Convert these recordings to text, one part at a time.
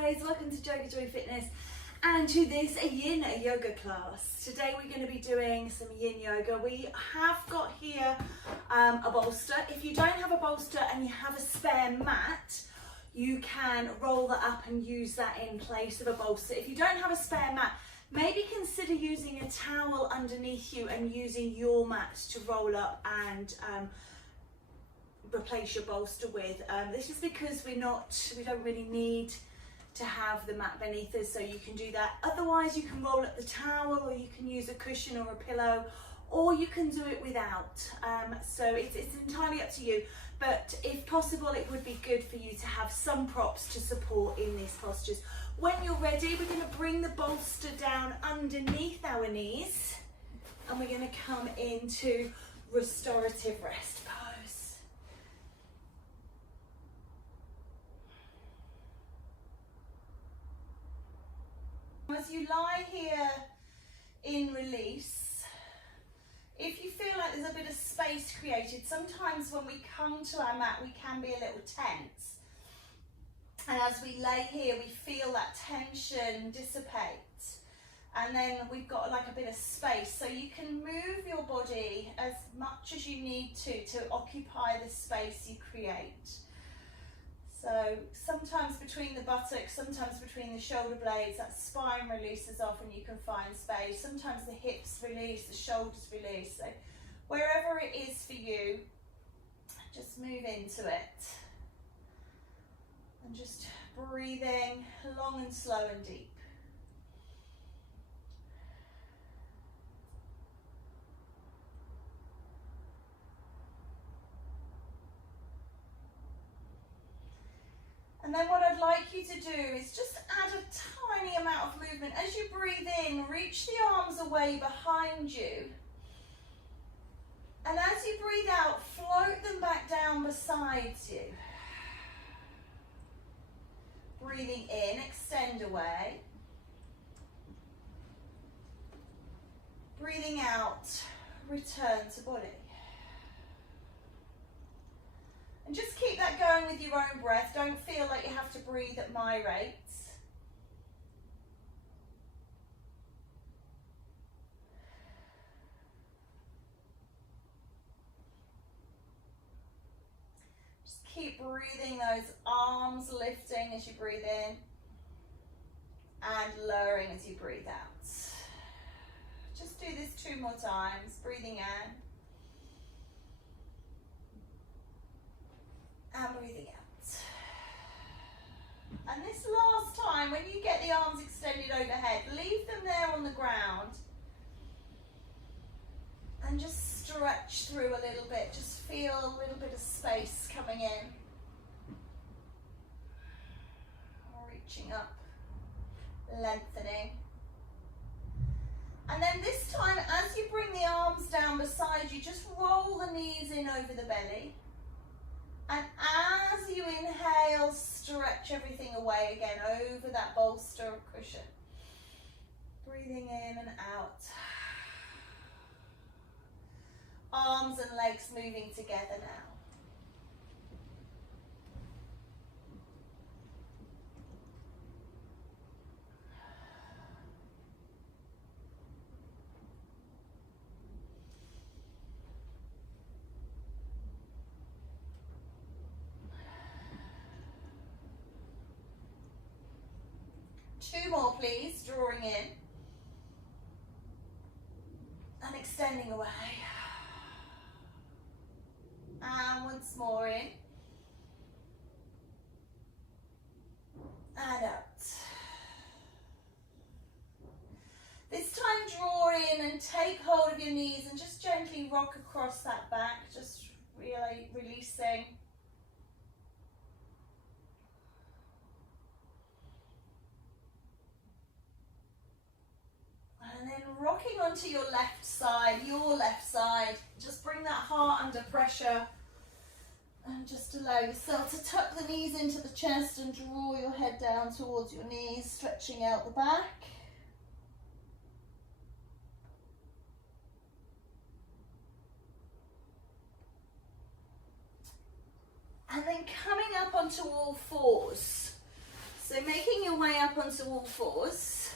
guys, welcome to Yoga Joy Fitness and to this yin yoga class. Today we're going to be doing some yin yoga. We have got here a bolster. If you don't have a bolster and you have a spare mat, you can roll that up and use that in place of a bolster. If you don't have a spare mat, maybe consider using a towel underneath you and using your mat to roll up and replace your bolster with. This is because we don't really need to have the mat beneath us, so you can do that. Otherwise you can roll up the towel, or you can use a cushion or a pillow, or you can do it without. So it's entirely up to you, but if possible it would be good for you to have some props to support in these postures. When you're ready, we're going to bring the bolster down underneath our knees and we're going to come into restorative rest pose. As you lie here in release, if you feel like there's a bit of space created, sometimes when we come to our mat we can be a little tense. And as we lay here, we feel that tension dissipate. And then we've got like a bit of space. So you can move your body as much as you need to occupy the space you create. So sometimes between the buttocks, sometimes between the shoulder blades, that spine releases off and you can find space. Sometimes the hips release, the shoulders release. So wherever it is for you, just move into it. And just breathing long and slow and deep. And then what I'd like you to do is just add a tiny amount of movement. As you breathe in, reach the arms away behind you. And as you breathe out, float them back down beside you. Breathing in, extend away. Breathing out, return to body. And just keep that going with your own breath. Don't feel like you have to breathe at my rates. Just keep breathing, those arms lifting as you breathe in and lowering as you breathe out. Just do this 2 more times, breathing in. And breathing out. And this last time, when you get the arms extended overhead, leave them there on the ground and just stretch through a little bit. Just feel a little bit of space coming in. Reaching up, lengthening. And then this time, as you bring the arms down beside you, just roll the knees in over the belly. And as you inhale, stretch everything away again over that bolster or cushion. Breathing in and out. Arms and legs moving together now. Two more please, drawing in and extending away. And once more in and out. This time draw in and take hold of your knees and just gently rock across that back, just really releasing. And then rocking onto your left side, just bring that heart under pressure and just allow yourself to tuck the knees into the chest and draw your head down towards your knees, stretching out the back. And then coming up onto all fours. So making your way up onto all fours.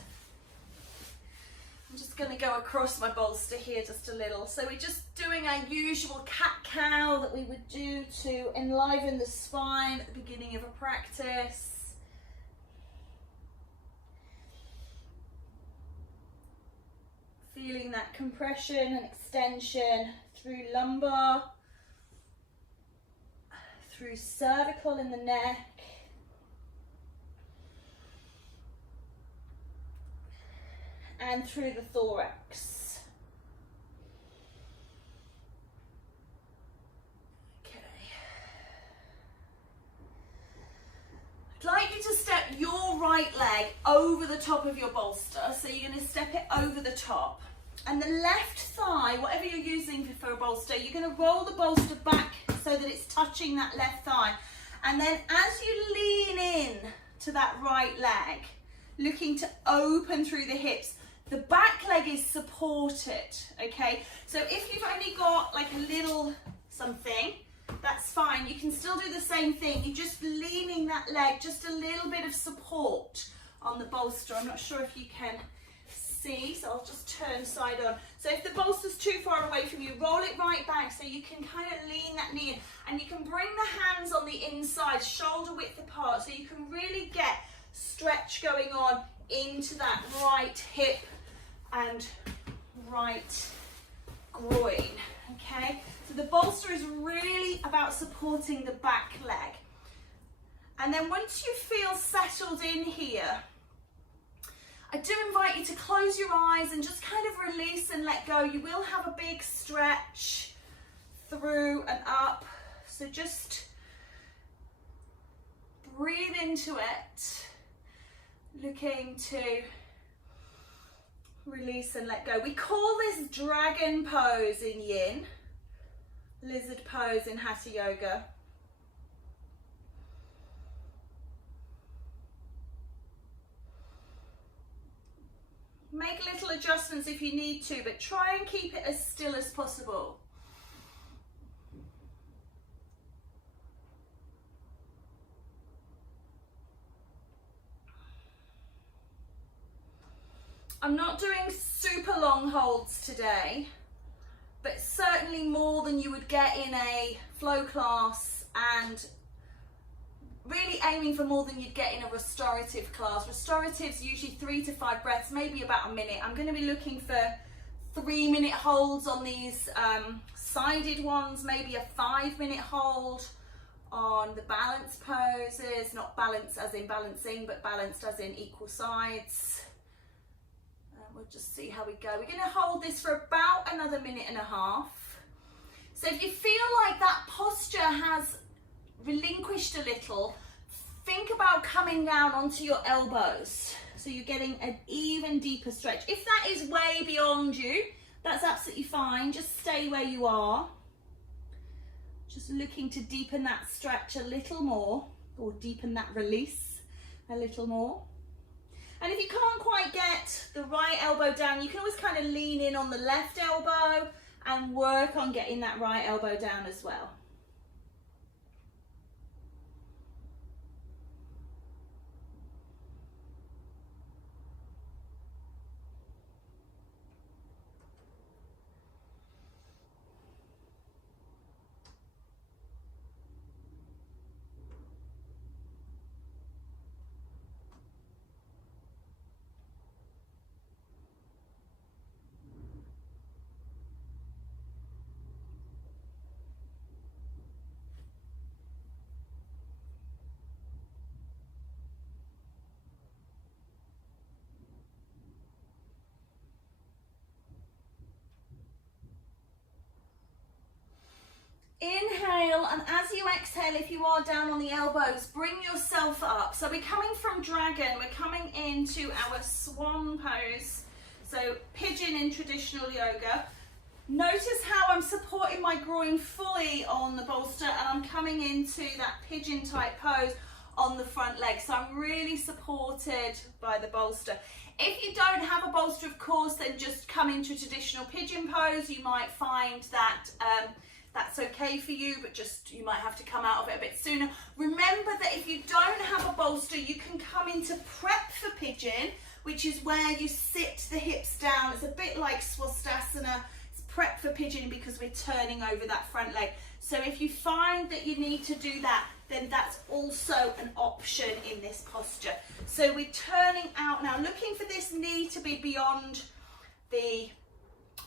I'm just going to go across my bolster here just a little. So we're just doing our usual cat-cow that we would do to enliven the spine at the beginning of a practice. Feeling that compression and extension through lumbar, through cervical in the neck, and through the thorax. Okay. I'd like you to step your right leg over the top of your bolster. So you're going to step it over the top. And the left thigh, whatever you're using for a bolster, you're going to roll the bolster back so that it's touching that left thigh. And then as you lean in to that right leg, looking to open through the hips, the back leg is supported, okay? So if you've only got like a little something, that's fine. You can still do the same thing. You're just leaning that leg, just a little bit of support on the bolster. I'm not sure if you can see, so I'll just turn side on. So if the bolster's too far away from you, roll it right back so you can kind of lean that knee in, and you can bring the hands on the inside, shoulder width apart, so you can really get stretch going on into that right hip and right groin, okay? So the bolster is really about supporting the back leg. And then once you feel settled in here, I do invite you to close your eyes and just kind of release and let go. You will have a big stretch through and up. So just breathe into it, looking to release and let go. We call this dragon pose in yin, lizard pose in hatha yoga. Make little adjustments if you need to, but try and keep it as still as possible. I'm not doing super long holds today, but certainly more than you would get in a flow class, and really aiming for more than you'd get in a restorative class. Restorative's usually 3 to 5 breaths, maybe about a minute. I'm going to be looking for 3-minute holds on these sided ones, maybe a 5-minute hold on the balance poses, not balance as in balancing, but balanced as in equal sides. We'll just see how we go. We're going to hold this for about another 1.5 minutes. So if you feel like that posture has relinquished a little, think about coming down onto your elbows so you're getting an even deeper stretch. If that is way beyond you, that's absolutely fine. Just stay where you are. Just looking to deepen that stretch a little more, or deepen that release a little more. And if you can't quite get the right elbow down, you can always kind of lean in on the left elbow and work on getting that right elbow down as well. Inhale, and as you exhale, if you are down on the elbows, bring yourself up. So we're coming from dragon, we're coming into our swan pose. So pigeon in traditional yoga. Notice how I'm supporting my groin fully on the bolster, and I'm coming into that pigeon type pose on the front leg. So I'm really supported by the bolster. If you don't have a bolster, of course, then just come into traditional pigeon pose. You might find that that's okay for you, but just you might have to come out of it a bit sooner. Remember that if you don't have a bolster, you can come into prep for pigeon, which is where you sit the hips down. It's a bit like Swastasana. It's prep for pigeon because we're turning over that front leg. So if you find that you need to do that, then that's also an option in this posture. So we're turning out now, looking for this knee to be beyond the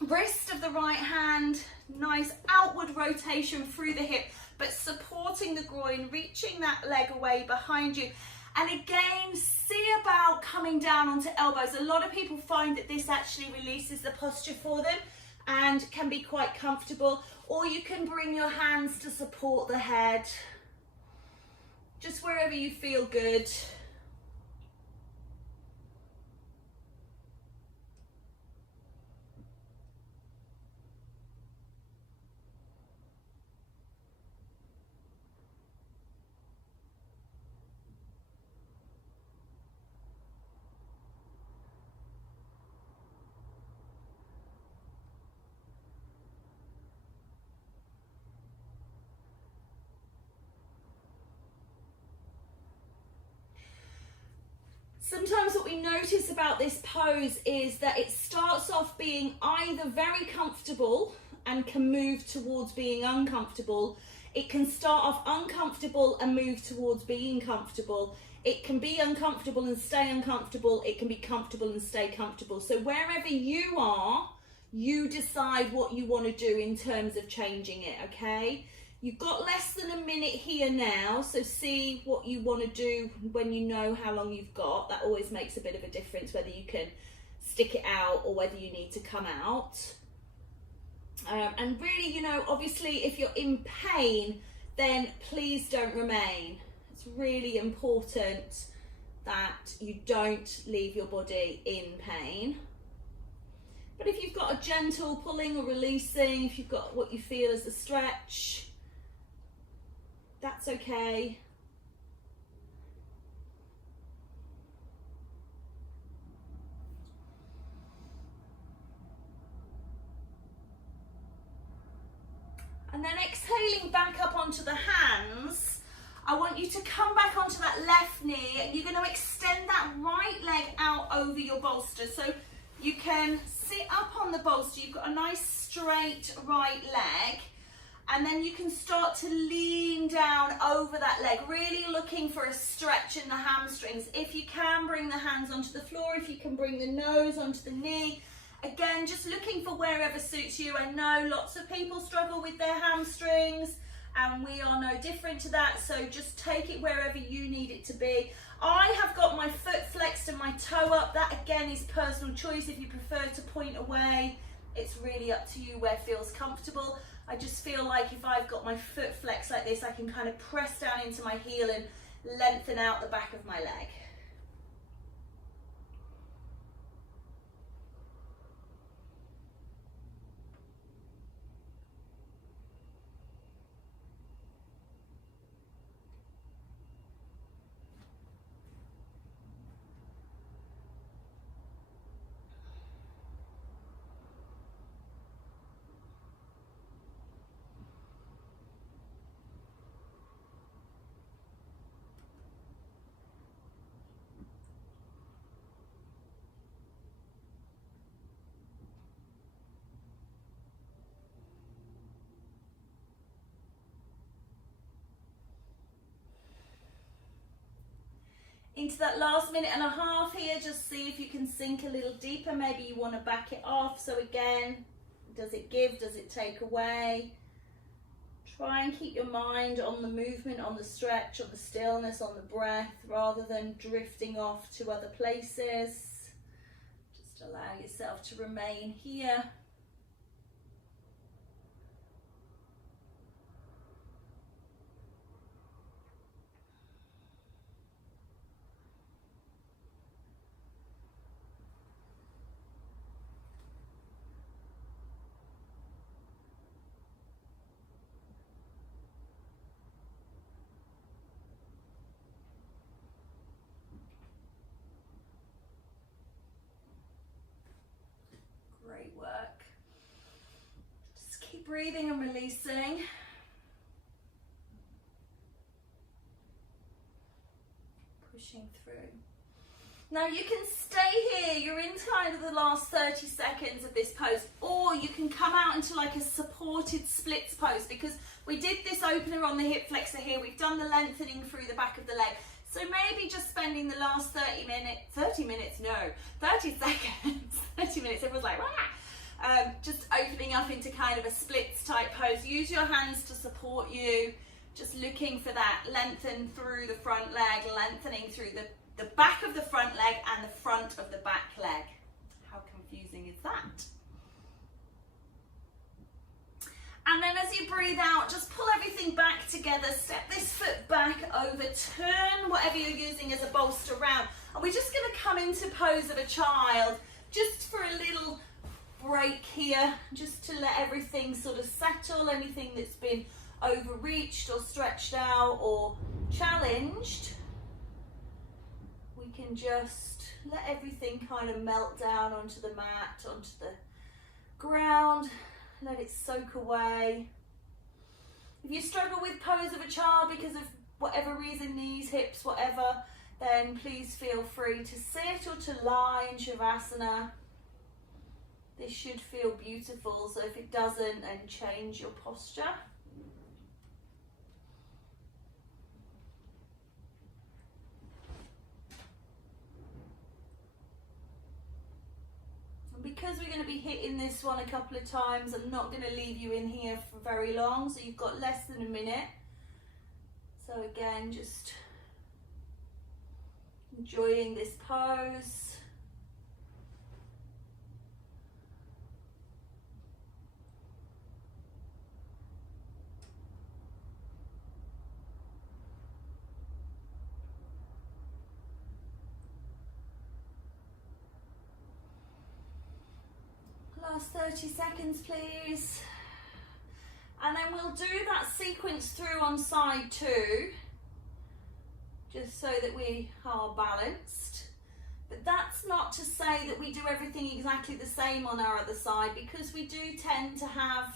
wrist of the right hand, nice outward rotation through the hip, but supporting the groin, reaching that leg away behind you. And again, see about coming down onto elbows. A lot of people find that this actually releases the posture for them and can be quite comfortable. Or you can bring your hands to support the head, just wherever you feel good. Sometimes what we notice about this pose is that it starts off being either very comfortable and can move towards being uncomfortable. It can start off uncomfortable and move towards being comfortable. It can be uncomfortable and stay uncomfortable. It can be comfortable and stay comfortable. So wherever you are, you decide what you want to do in terms of changing it, okay? You've got less than a minute here now, so see what you want to do when you know how long you've got. That always makes a bit of a difference, whether you can stick it out or whether you need to come out. And really, you know, obviously if you're in pain, then please don't remain. It's really important that you don't leave your body in pain. But if you've got a gentle pulling or releasing, if you've got what you feel as a stretch, that's okay. And then exhaling back up onto the hands, I want you to come back onto that left knee and you're going to extend that right leg out over your bolster. So you can sit up on the bolster, you've got a nice straight right leg. And then you can start to lean down over that leg, really looking for a stretch in the hamstrings. If you can, bring the hands onto the floor. If you can, bring the nose onto the knee. Again, just looking for wherever suits you. I know lots of people struggle with their hamstrings, and we are no different to that. So just take it wherever you need it to be. I have got my foot flexed and my toe up. That again is personal choice. If you prefer to point away, it's really up to you where feels comfortable. I just feel like if I've got my foot flexed like this, I can kind of press down into my heel and lengthen out the back of my leg. Into that last minute and a half here, just see if you can sink a little deeper. Maybe you want to back it off. So again, does it give? Does it take away? Try and keep your mind on the movement, on the stretch, on the stillness, on the breath, rather than drifting off to other places. Just allow yourself to remain here. Great work. breathing and releasing. Pushing through. Now you can stay here, you're in kind of the last 30 seconds of this pose, or you can come out into like a supported splits pose, because we did this opener on the hip flexor here, we've done the lengthening through the back of the leg. So maybe just spending the last 30 seconds, 30 minutes, everyone's like, wow. Just opening up into kind of a splits type pose. Use your hands to support you, just looking for that lengthen through the front leg, lengthening through the back of the front leg and the front of the back leg. How confusing is that? And then as you breathe out, just pull everything back together, step this foot back, overturn whatever you're using as a bolster round. And we're just gonna come into pose of a child, just for a little break here, just to let everything sort of settle, anything that's been overreached or stretched out or challenged. We can just let everything kind of melt down onto the mat, onto the ground, let it soak away. If you struggle with pose of a child because of whatever reason, knees, hips, whatever, then please feel free to sit or to lie in Shavasana. This should feel beautiful, so if it doesn't, then change your posture. Because we're going to be hitting this one a couple of times, I'm not going to leave you in here for very long, so you've got less than a minute. So again, just enjoying this pose. Last 30 seconds, please. And then we'll do that sequence through on side 2, just so that we are balanced. But that's not to say that we do everything exactly the same on our other side, because we do tend to have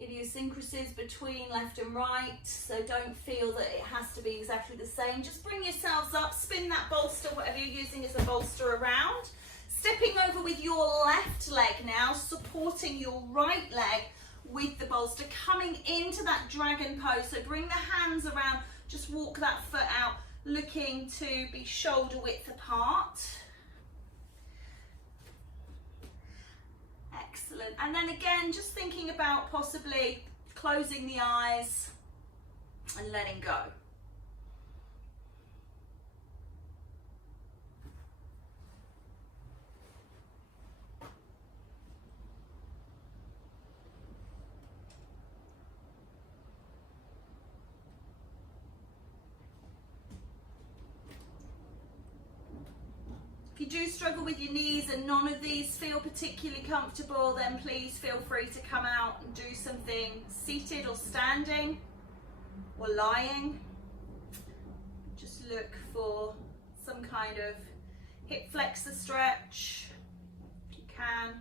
idiosyncrasies between left and right, so don't feel that it has to be exactly the same. Just bring yourselves up, spin that bolster, whatever you're using as a bolster, around. Stepping over with your left leg now, supporting your right leg with the bolster, coming into that dragon pose. So bring the hands around, just walk that foot out, looking to be shoulder width apart. Excellent. And then again, just thinking about possibly closing the eyes and letting go. If you do struggle with your knees and none of these feel particularly comfortable, then please feel free to come out and do something seated or standing or lying. Just look for some kind of hip flexor stretch if you can.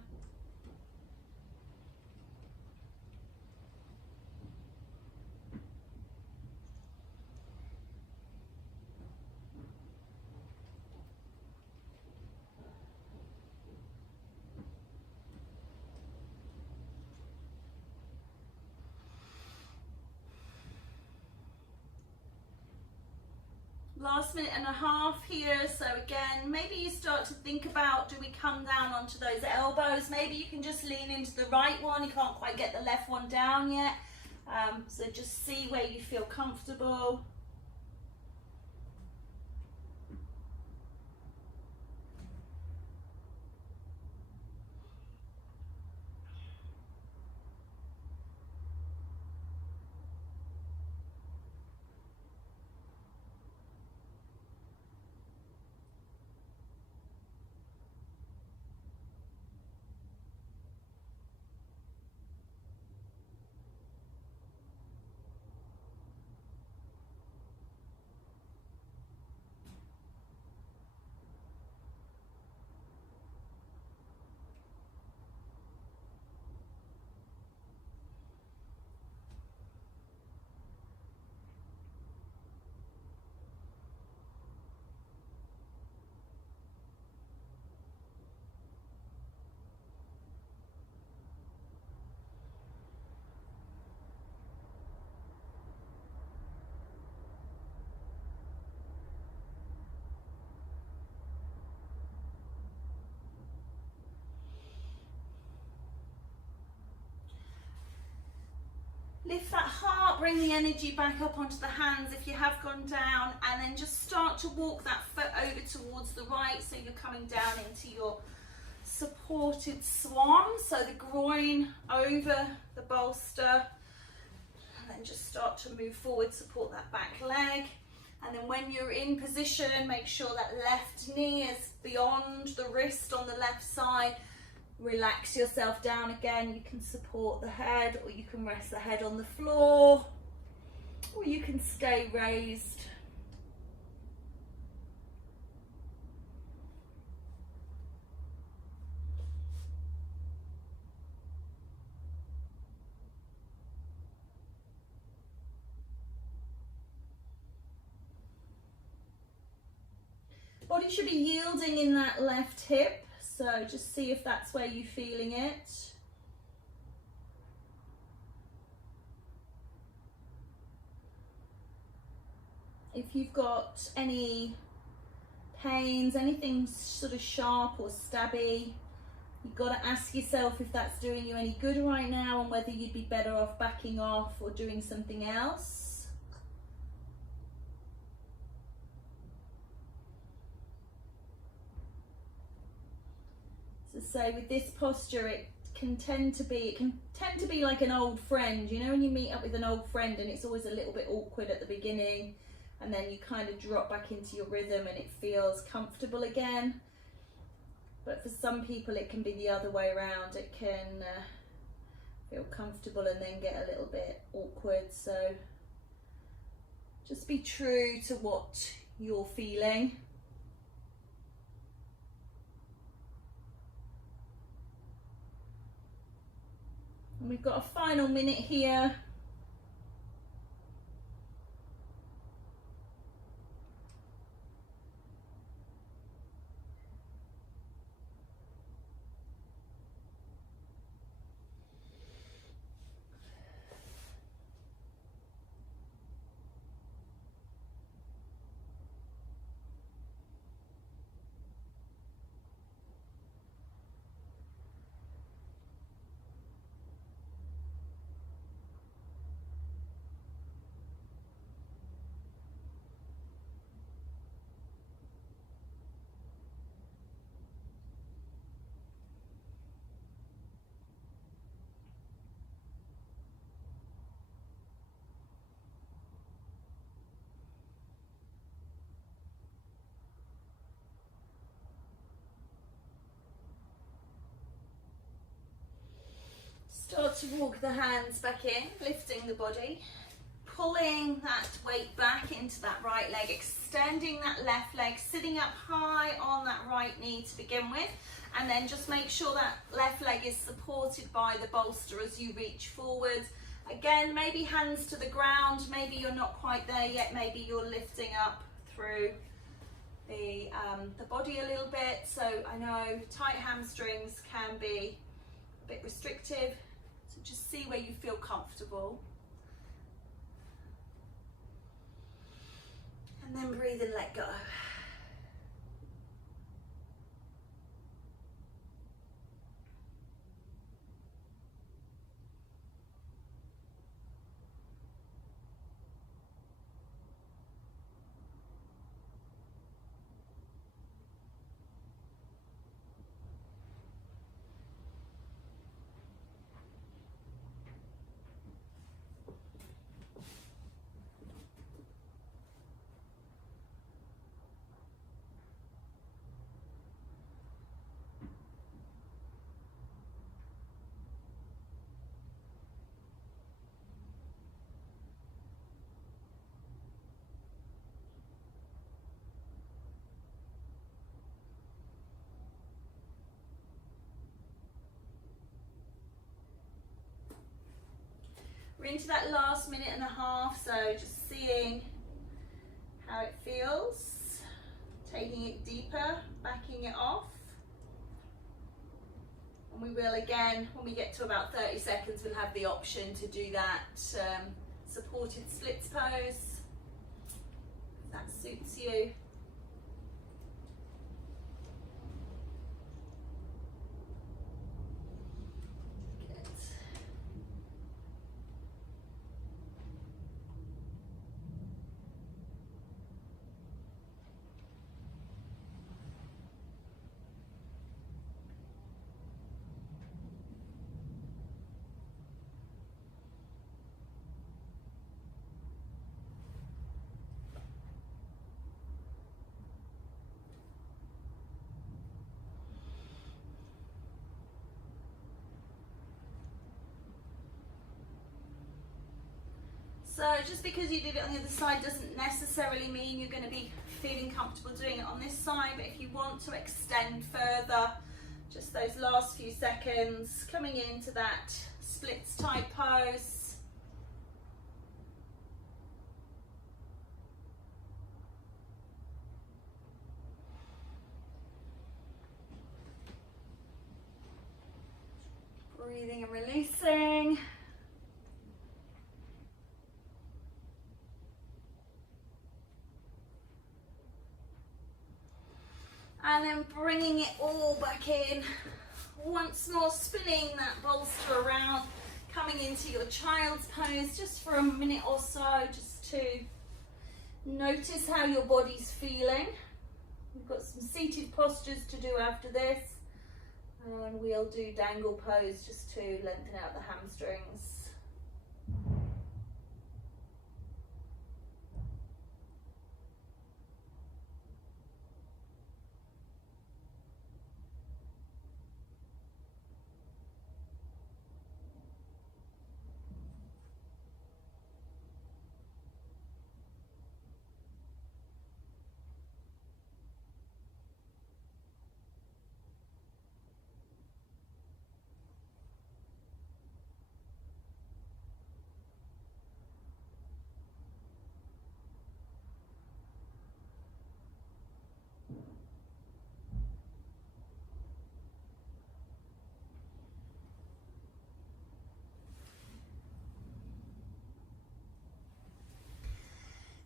Last minute and a half here, so again, maybe you start to think about, do we come down onto those elbows? Maybe you can just lean into the right one, you can't quite get the left one down yet, so just see where you feel comfortable. Lift that heart, bring the energy back up onto the hands if you have gone down, and then just start to walk that foot over towards the right, so you're coming down into your supported swan, so the groin over the bolster, and then just start to move forward, support that back leg. And then when you're in position, make sure that left knee is beyond the wrist on the left side. Relax yourself down again. You can support the head, or you can rest the head on the floor, or you can stay raised. Body should be yielding in that left hip, so just see if that's where you're feeling it. If you've got any pains, anything sort of sharp or stabby, you've got to ask yourself if that's doing you any good right now, and whether you'd be better off backing off or doing something else. So with this posture, it can tend to be like an old friend, you know, when you meet up with an old friend and it's always a little bit awkward at the beginning, and then you kind of drop back into your rhythm and it feels comfortable again. But for some people it can be the other way around. It can feel comfortable and then get a little bit awkward. So just be true to what you're feeling. And we've got a final minute here. Start to walk the hands back in, lifting the body, pulling that weight back into that right leg, extending that left leg, sitting up high on that right knee to begin with, and then just make sure that left leg is supported by the bolster as you reach forwards. Again, maybe hands to the ground, maybe you're not quite there yet, maybe you're lifting up through the body a little bit. So I know tight hamstrings can be a bit restrictive. Just see where you feel comfortable. And then breathe and let go. We're into that last minute and a half, so just seeing how it feels, taking it deeper, backing it off. And we will again, when we get to about 30 seconds, we'll have the option to do that supported splits pose, if that suits you. So just because you did it on the other side doesn't necessarily mean you're going to be feeling comfortable doing it on this side, but if you want to extend further, just those last few seconds, coming into that splits type pose. Breathing and releasing. And then bringing it all back in. Once more, spinning that bolster around, coming into your child's pose just for a minute or so, just to notice how your body's feeling. We've got some seated postures to do after this. And we'll do dangle pose just to lengthen out the hamstrings.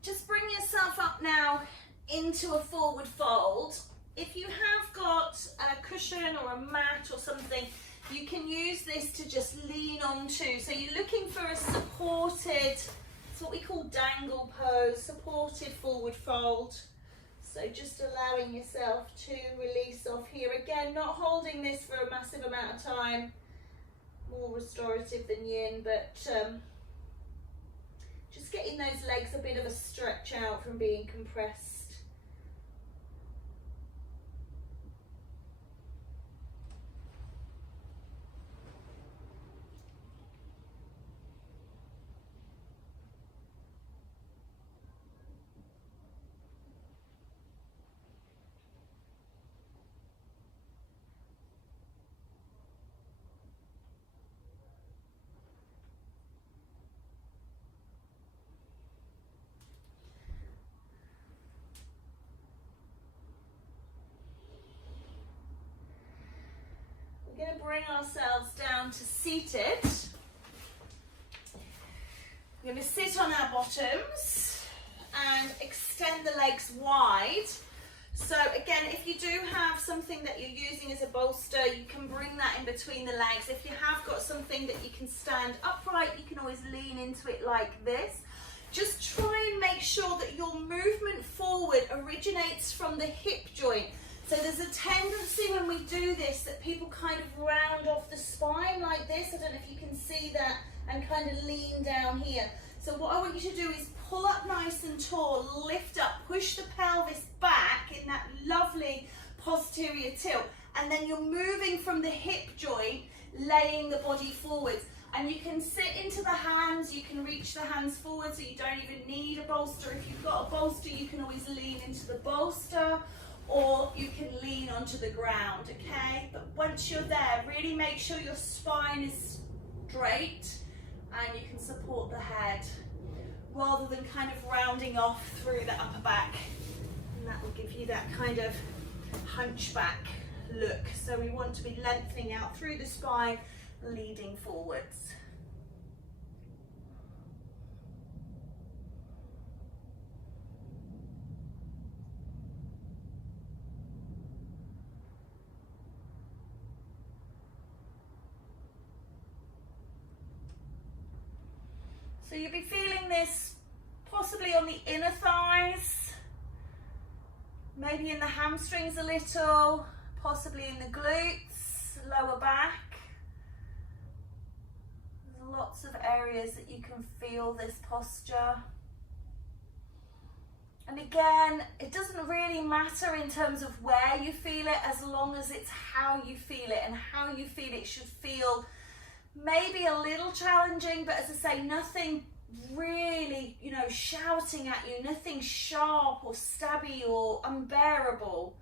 Just bring yourself up now into a forward fold. If you have got a cushion or a mat or something, you can use this to just lean onto. So you're looking for a supported, it's what we call dangle pose, supported forward fold. So just allowing yourself to release off here. Again, not holding this for a massive amount of time, more restorative than yin, but just getting those legs a bit of a stretch out from being compressed. We're going to bring ourselves down to seated. We're going to sit on our bottoms and extend the legs wide. So again, if you do have something that you're using as a bolster, you can bring that in between the legs. If you have got something that you can stand upright, you can always lean into it like this. Just try and make sure that your movement forward originates from the hip joint. So there's a tendency when we do this that people kind of round off the spine like this. I don't know if you can see that, and kind of lean down here. So what I want you to do is pull up nice and tall, lift up, push the pelvis back in that lovely posterior tilt, and then you're moving from the hip joint, laying the body forwards. And you can sit into the hands, you can reach the hands forward, so you don't even need a bolster. If you've got a bolster, you can always lean into the bolster, or you can lean onto the ground, okay? But once you're there, really make sure your spine is straight and you can support the head, rather than kind of rounding off through the upper back. And that will give you that kind of hunchback look. So we want to be lengthening out through the spine, leading forwards. So you'll be feeling this possibly on the inner thighs, maybe in the hamstrings a little, possibly in the glutes, lower back. There's lots of areas that you can feel this posture. And again, it doesn't really matter in terms of where you feel it, as long as it's how you feel it, and how you feel it should feel maybe a little challenging, but as I say, nothing really, you know, shouting at you, nothing sharp or stabby or unbearable.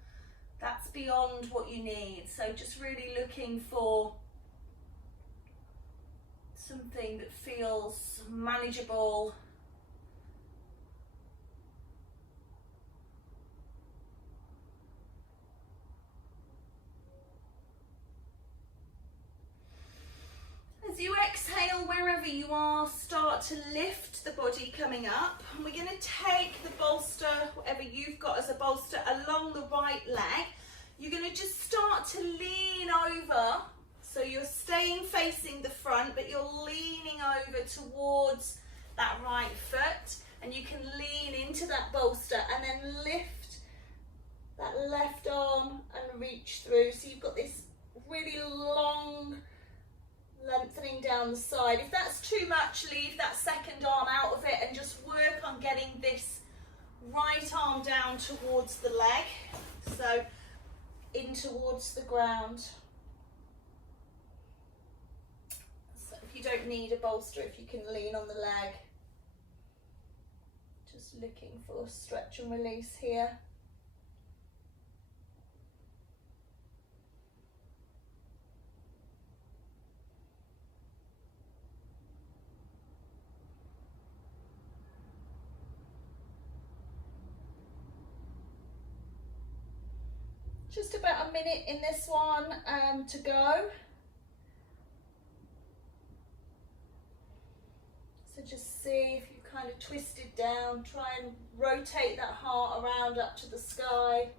That's beyond what you need. So just really looking for something that feels manageable. As you exhale, wherever you are, start to lift the body coming up. And we're going to take the bolster, whatever you've got as a bolster, along the right leg. You're going to just start to lean over. So you're staying facing the front, but you're leaning over towards that right foot. And you can lean into that bolster and then lift that left arm and reach through. So you've got this really long lengthening down the side. If that's too much, leave that second arm out of it and just work on getting this right arm down towards the leg, so in towards the ground. So if you don't need a bolster, if you can lean on the leg, just looking for stretch and release here. Just about a minute in this one to go. So just see if you kind of twist it down, try and rotate that heart around up to the sky.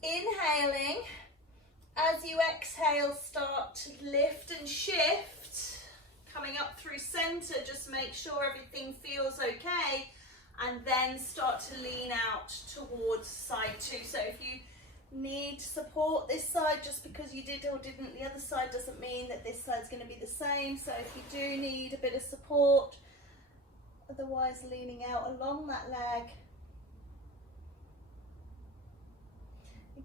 Inhaling, as you exhale, start to lift and shift, coming up through center. Just make sure everything feels okay, and then start to lean out towards side two. So if you need support this side, just because you did or didn't the other side doesn't mean that this side's going to be the same. So if you do need a bit of support, otherwise leaning out along that leg.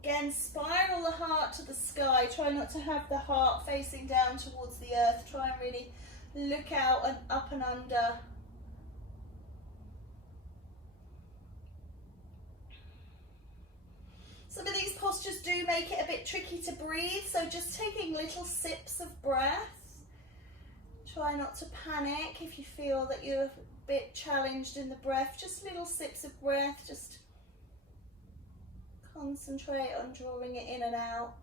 Again, spiral the heart to the sky. Try not to have the heart facing down towards the earth. Try and really look out and up and under. Some of these postures do make it a bit tricky to breathe, so just taking little sips of breath. Try not to panic if you feel that you're a bit challenged in the breath. Just little sips of breath, just concentrate on drawing it in and out.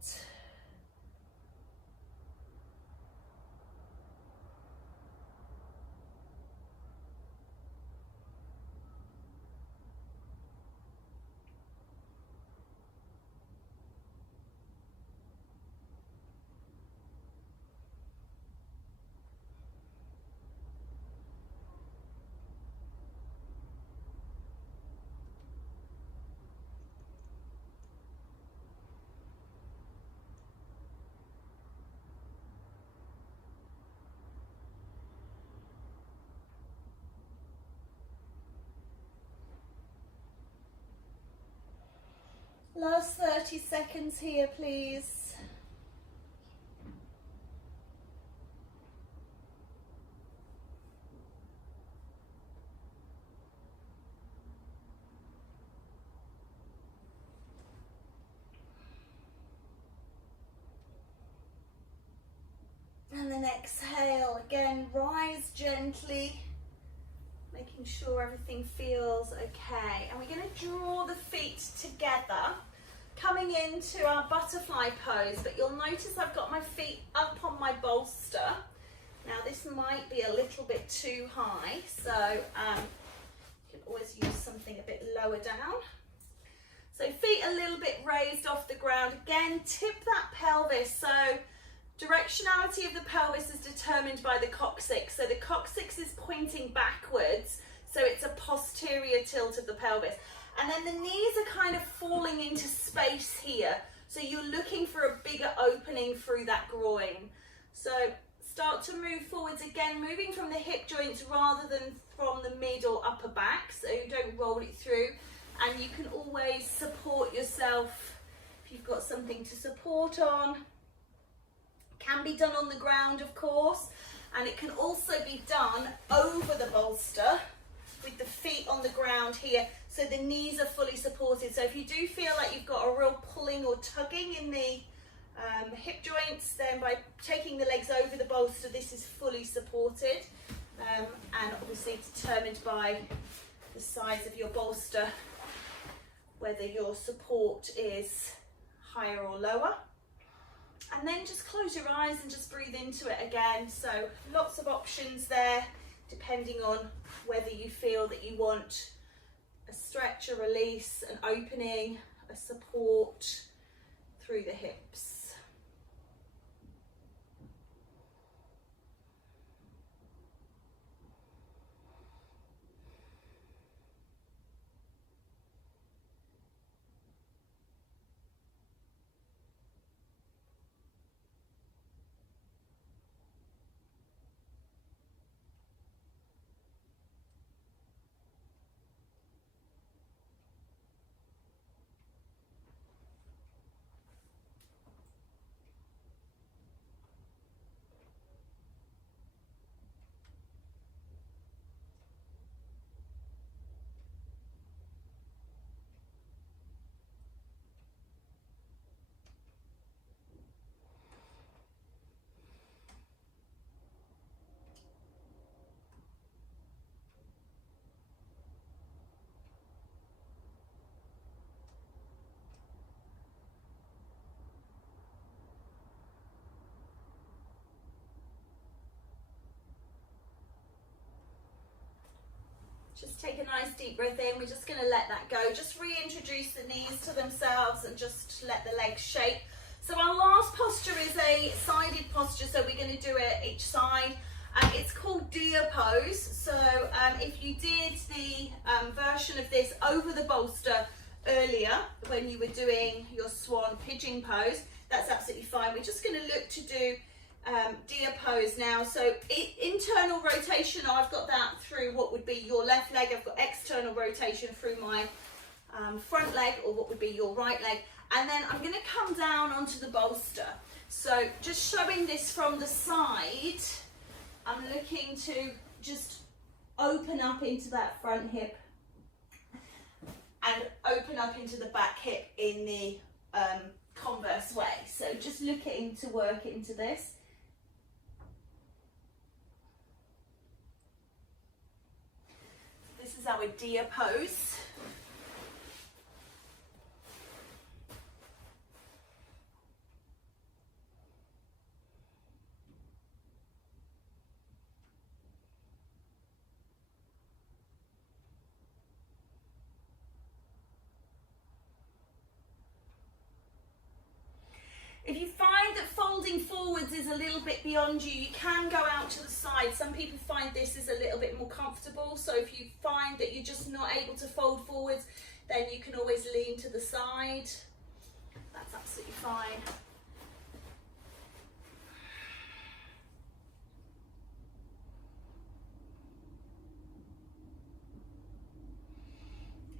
Last 30 seconds here, please. And then exhale, again, rise gently, making sure everything feels okay. And we're going to draw the feet together, coming into our butterfly pose, but you'll notice I've got my feet up on my bolster. Now this might be a little bit too high, so you can always use something a bit lower down. So feet a little bit raised off the ground. Again, tip that pelvis, so Directionality of the pelvis is determined by the coccyx. So the coccyx is pointing backwards, so it's a posterior tilt of the pelvis. And then the knees are kind of falling into space here. So you're looking for a bigger opening through that groin. So start to move forwards again, moving from the hip joints rather than from the mid or upper back. So you don't roll it through. And you can always support yourself if you've got something to support on. Can be done on the ground, of course, and it can also be done over the bolster with the feet on the ground here, so the knees are fully supported. So if you do feel like you've got a real pulling or tugging in the hip joints, then by taking the legs over the bolster, this is fully supported, and obviously determined by the size of your bolster, whether your support is higher or lower. And then just close your eyes and just breathe into it again. So lots of options there, depending on whether you feel that you want a stretch, a release, an opening, a support through the hips. Just take a nice deep breath in. We're just going to let that go. Just reintroduce the knees to themselves and just let the legs shake. So our last posture is a sided posture, so we're going to do it each side. It's called deer pose. So if you did the version of this over the bolster earlier when you were doing your swan pigeon pose, that's absolutely fine. We're just going to look to do deer pose now. So internal rotation, I've got that through what would be your left leg. I've got external rotation through my front leg, or what would be your right leg. And then I'm going to come down onto the bolster. So just showing this from the side, I'm looking to just open up into that front hip and open up into the back hip in the converse way. So just looking to work into this. This is our deer pose. If you find that folding forwards is a little bit beyond you, you can go out to the side. Some people find this is a little bit more comfortable. So if you find that you're just not able to fold forwards, then you can always lean to the side. That's absolutely fine.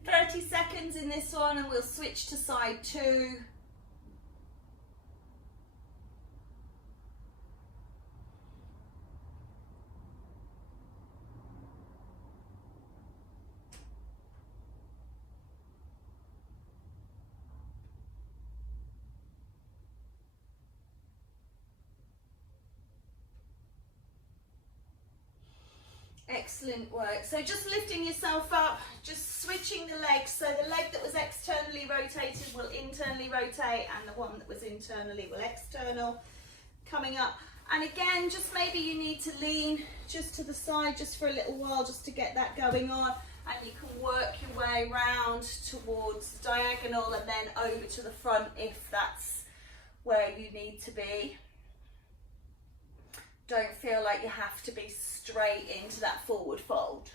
"30 seconds in this one, and we'll switch to side 2. Excellent work. So just lifting yourself up, just switching the legs. So the leg that was externally rotated will internally rotate, and the one that was internally will external. Coming up. And again, just maybe you need to lean just to the side just for a little while, just to get that going on. And you can work your way round towards diagonal and then over to the front if that's where you need to be. Don't feel like you have to be straight into that forward fold.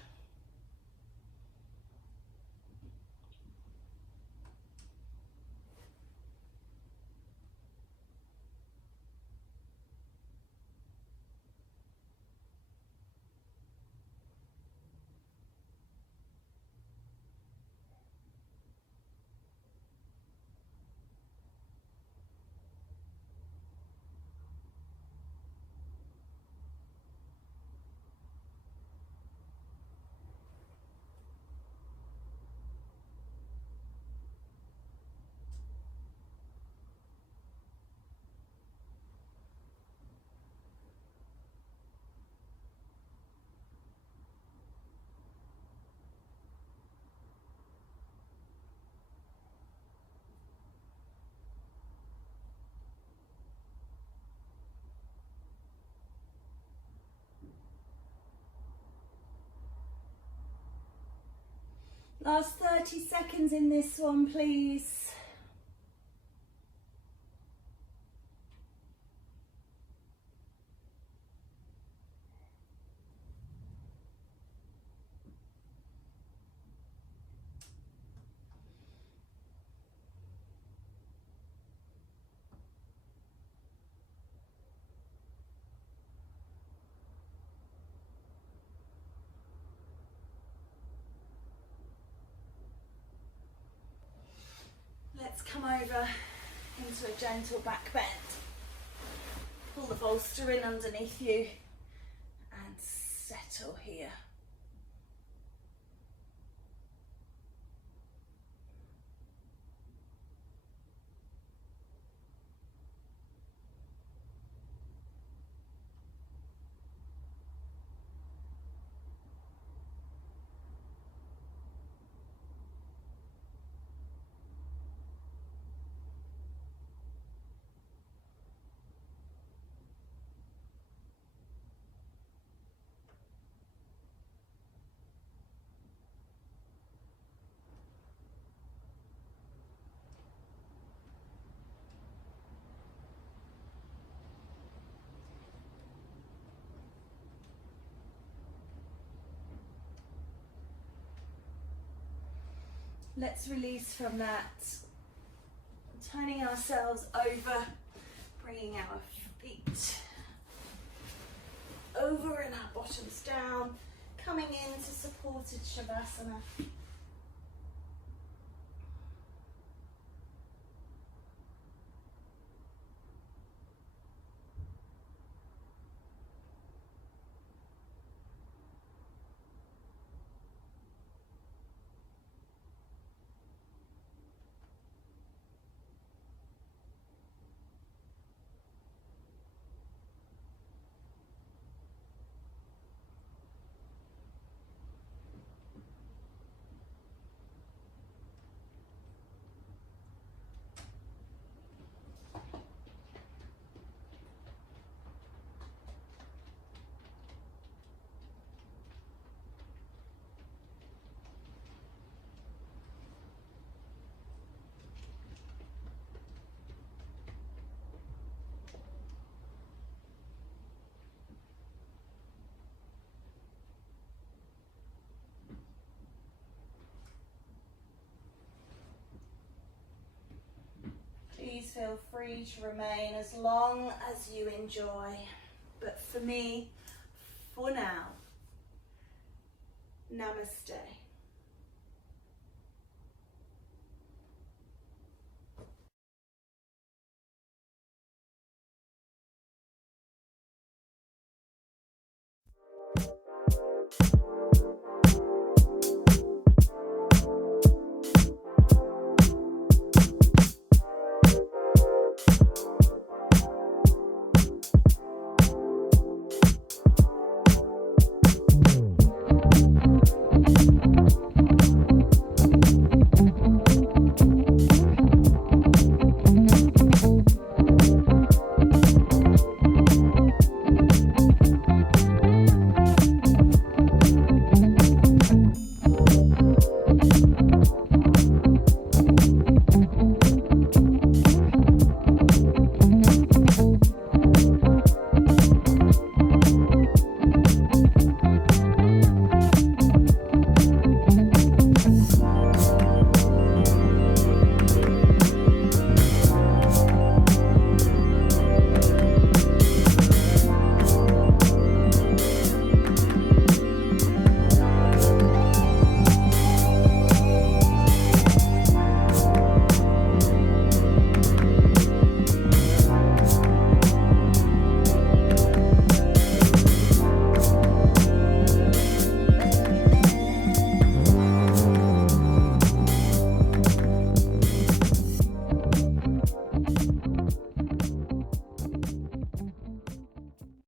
Last 30 seconds in this one, please. Let's come over into a gentle back bend. Pull the bolster in underneath you and settle here. Let's release from that, turning ourselves over, bringing our feet over and our bottoms down, coming into supported Shavasana. Please feel free to remain as long as you enjoy. But for me, for now, namaste.